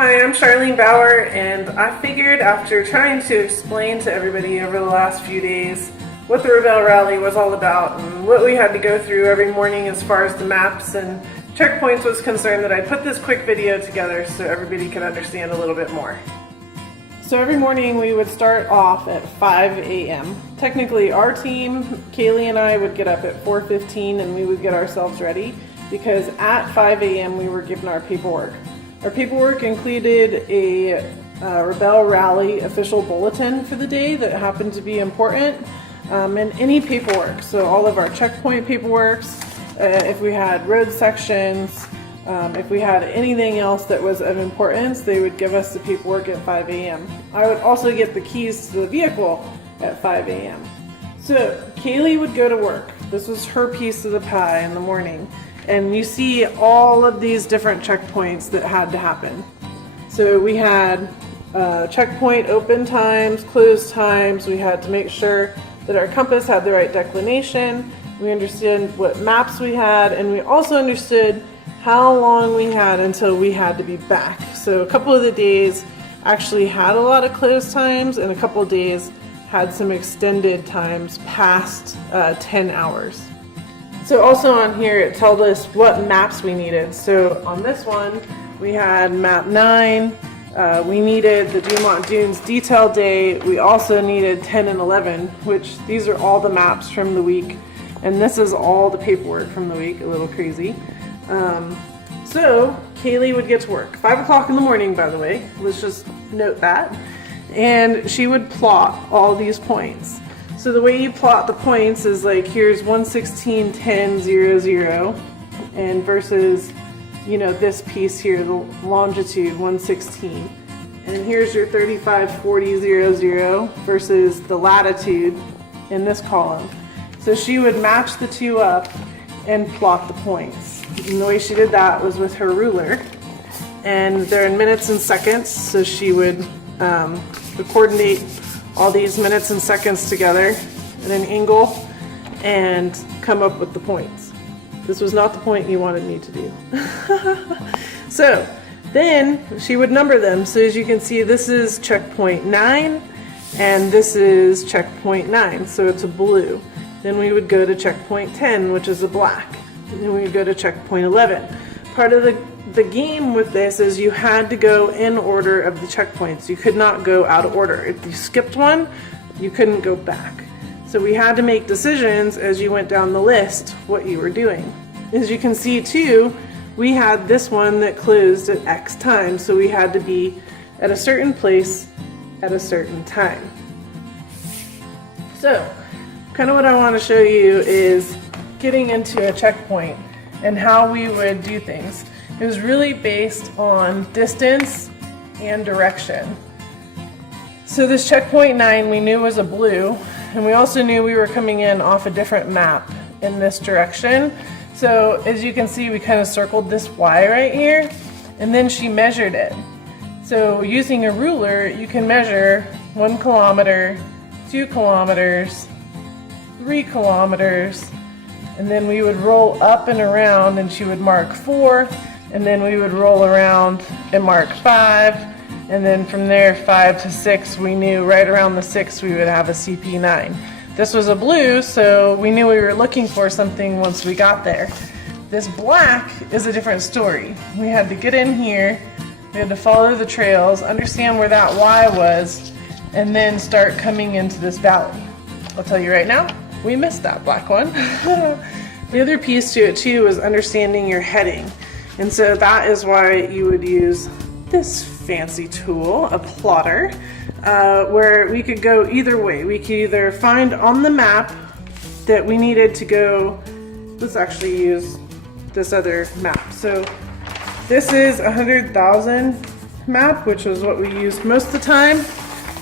Hi, I'm Charlene Bauer, and I figured after trying to explain to everybody over the last few days what the Rebelle Rally was all about and what we had to go through every morning as far as the maps and checkpoints was concerned, that I put this quick video together so everybody could understand a little bit more. So every morning we would start off at 5 a.m. Technically our team, Kaylee and I, would get up at 4:15 and we would get ourselves ready, because at 5 a.m. we were given our paperwork. Our paperwork included a Rebelle Rally official bulletin for the day that happened to be important, and any paperwork. So all of our checkpoint paperworks, if we had road sections, if we had anything else that was of importance, they would give us the paperwork at 5 a.m. I would also get the keys to the vehicle at 5 a.m. So Kaylee would go to work. This was her piece of the pie in the morning. And you see all of these different checkpoints that had to happen. So we had checkpoint open times, closed times. We had to make sure that our compass had the right declination. We understood what maps we had, and we also understood how long we had until we had to be back. So a couple of the days actually had a lot of closed times, and a couple of days had some extended times past 10 hours. So also on here it told us what maps we needed. So on this one we had map 9, we needed the Dumont Dunes detail day, we also needed 10 and 11, which these are all the maps from the week, and this is all the paperwork from the week, a little crazy. So Kaylee would get to work, 5 o'clock in the morning, by the way, let's just note that, and she would plot all these points. So the way you plot the points is like, here's 116, 10, 0, 0, and versus, you know, this piece here, the longitude 116. And here's your 35, 40, 0, 0 versus the latitude in this column. So she would match the two up and plot the points. And the way she did that was with her ruler. And they're in minutes and seconds, so she would coordinate all these minutes and seconds together at an angle and come up with the points. This was not the point you wanted me to do. So then she would number them. So as you can see, this is checkpoint 9 and this is checkpoint 9, so it's a blue. Then we would go to checkpoint 10, which is a black. And then we would go to checkpoint 11. Part of the game with this is you had to go in order of the checkpoints. You could not go out of order. If you skipped one, you couldn't go back. So we had to make decisions as you went down the list what you were doing. As you can see too, we had this one that closed at X time, so we had to be at a certain place at a certain time. So kind of what I want to show you is getting into a checkpoint and how we would do things. It was really based on distance and direction. So this checkpoint 9 we knew was a blue, and we also knew we were coming in off a different map in this direction. So as you can see, we kind of circled this Y right here, and then she measured it. So using a ruler, you can measure 1 kilometer, 2 kilometers, 3 kilometers, and then we would roll up and around, and she would mark 4, and then we would roll around and mark 5, and then from there 5 to 6, we knew right around the 6 we would have a CP9. This was a blue, so we knew we were looking for something once we got there. This black is a different story. We had to get in here, we had to follow the trails, understand where that Y was, and then start coming into this valley. I'll tell you right now, we missed that black one. The other piece to it too was understanding your heading. And so that is why you would use this fancy tool, a plotter, where we could go either way. We could either find on the map that we needed to go, let's actually use this other map. So this is 100,000 map, which was what we used most of the time,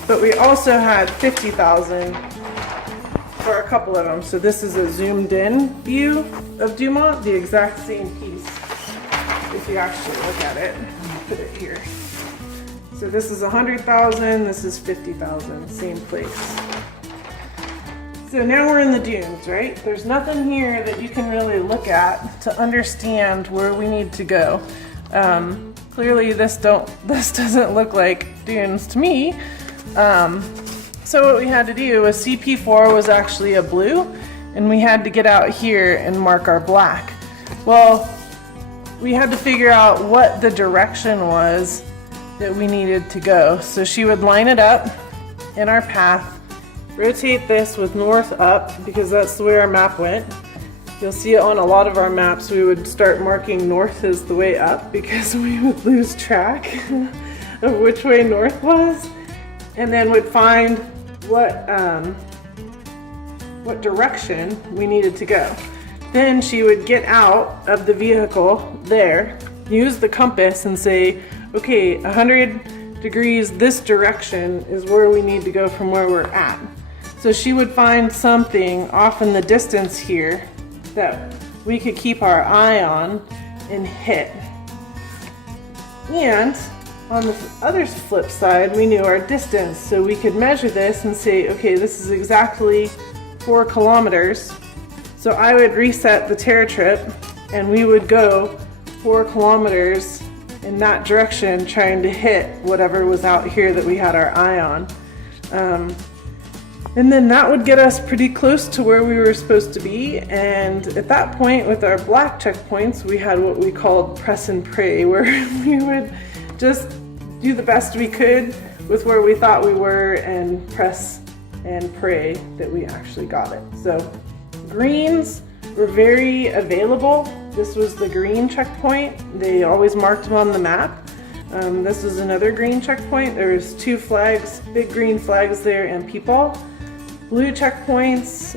but we also had 50,000 for a couple of them. So this is a zoomed in view of Dumont, the exact same piece. If you actually look at it, put it here. So this is 100,000, this is 50,000, same place. So now we're in the dunes, right? There's nothing here that you can really look at to understand where we need to go. clearly this doesn't look like dunes to me. So what we had to do was CP4 was actually a blue, and we had to get out here and mark our black. Well, we had to figure out what the direction was that we needed to go. So she would line it up in our path, rotate this with north up because that's the way our map went. You'll see it on a lot of our maps. We would start marking north as the way up because we would lose track of which way north was, and then would find what direction we needed to go. Then she would get out of the vehicle there, use the compass and say, okay, 100 degrees this direction is where we need to go from where we're at. So she would find something off in the distance here that we could keep our eye on and hit. And on the other flip side, we knew our distance, so we could measure this and say, okay, this is exactly 4 kilometers. So I would reset the terra trip and we would go 4 kilometers in that direction, trying to hit whatever was out here that we had our eye on. And then that would get us pretty close to where we were supposed to be. And at that point, with our black checkpoints, we had what we called press and pray, where we would just do the best we could with where we thought we were and press and pray that we actually got it. So greens were very available. This was the green checkpoint. They always marked them on the map. This is another green checkpoint. There's 2 flags, big green flags there, and people. Blue checkpoints,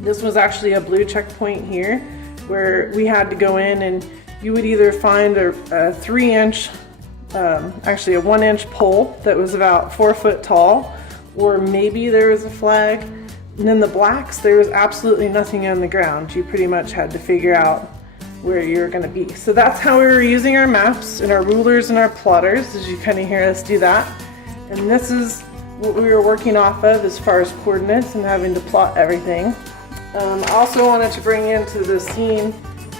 this was actually a blue checkpoint here where we had to go in and you would either find a 3-inch, actually a 1-inch pole that was about 4 foot tall, or maybe there was a flag. And then the blacks, there was absolutely nothing on the ground. You pretty much had to figure out where you're gonna be. So that's how we were using our maps and our rulers and our plotters, as you kind of hear us do that. And this is what we were working off of as far as coordinates and having to plot everything. I also wanted to bring into the scene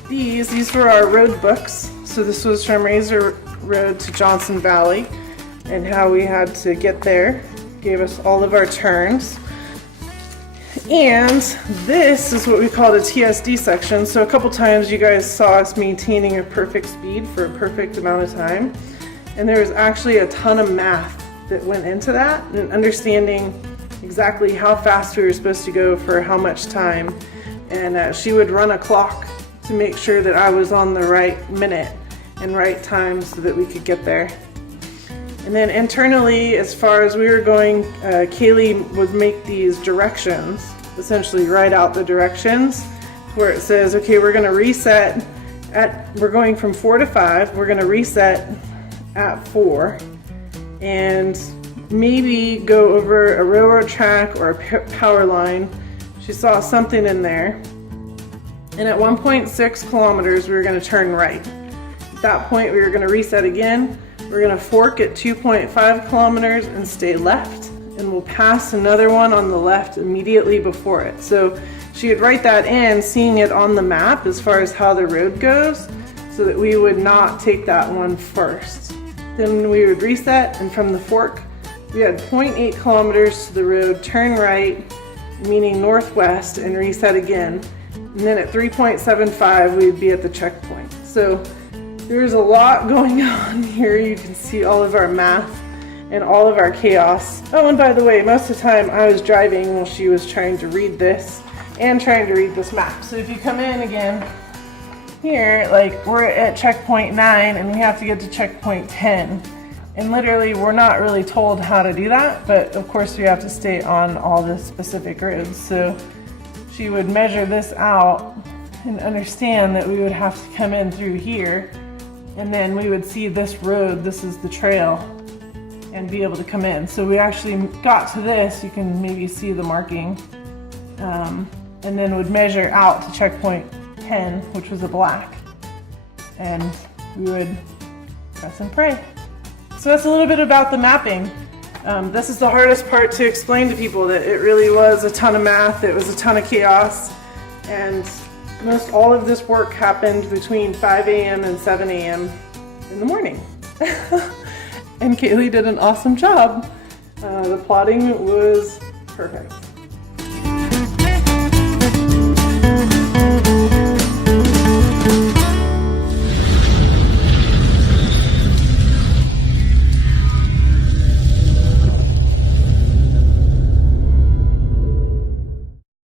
these were our road books. So this was from Razor Road to Johnson Valley and how we had to get there. Gave us all of our turns. And this is what we called a TSD section. So a couple times you guys saw us maintaining a perfect speed for a perfect amount of time. And there was actually a ton of math that went into that and understanding exactly how fast we were supposed to go for how much time. And she would run a clock to make sure that I was on the right minute and right time so that we could get there. And then internally, as far as we were going, Kaylee would make these directions, essentially write out the directions where it says, okay, we're gonna reset we're going from 4 to 5, we're gonna reset at 4 and maybe go over a railroad track or a power line. She saw something in there. And at 1.6 kilometers, we were gonna turn right. At that point, we were gonna reset again. We're gonna fork at 2.5 kilometers and stay left, and we'll pass another one on the left immediately before it. So she would write that in, seeing it on the map as far as how the road goes, so that we would not take that one first. Then we would reset, and from the fork, we had 0.8 kilometers to the road, turn right, meaning northwest, and reset again. And then at 3.75, we'd be at the checkpoint. So there's a lot going on here. You can see all of our math and all of our chaos. Oh, and by the way, most of the time I was driving while she was trying to read this and trying to read this map. So if you come in again here, like we're at checkpoint 9 and we have to get to checkpoint 10. And literally we're not really told how to do that, but of course we have to stay on all the specific roads. So she would measure this out and understand that we would have to come in through here, and then we would see this road, this is the trail, and be able to come in. So we actually got to this, you can maybe see the marking, and then would measure out to checkpoint 10, which was a black, and we would press and pray. So that's a little bit about the mapping. This is the hardest part to explain to people, that it really was a ton of math, it was a ton of chaos, and most all of this work happened between 5 a.m. and 7 a.m. in the morning. And Kaylee did an awesome job. The plotting was perfect.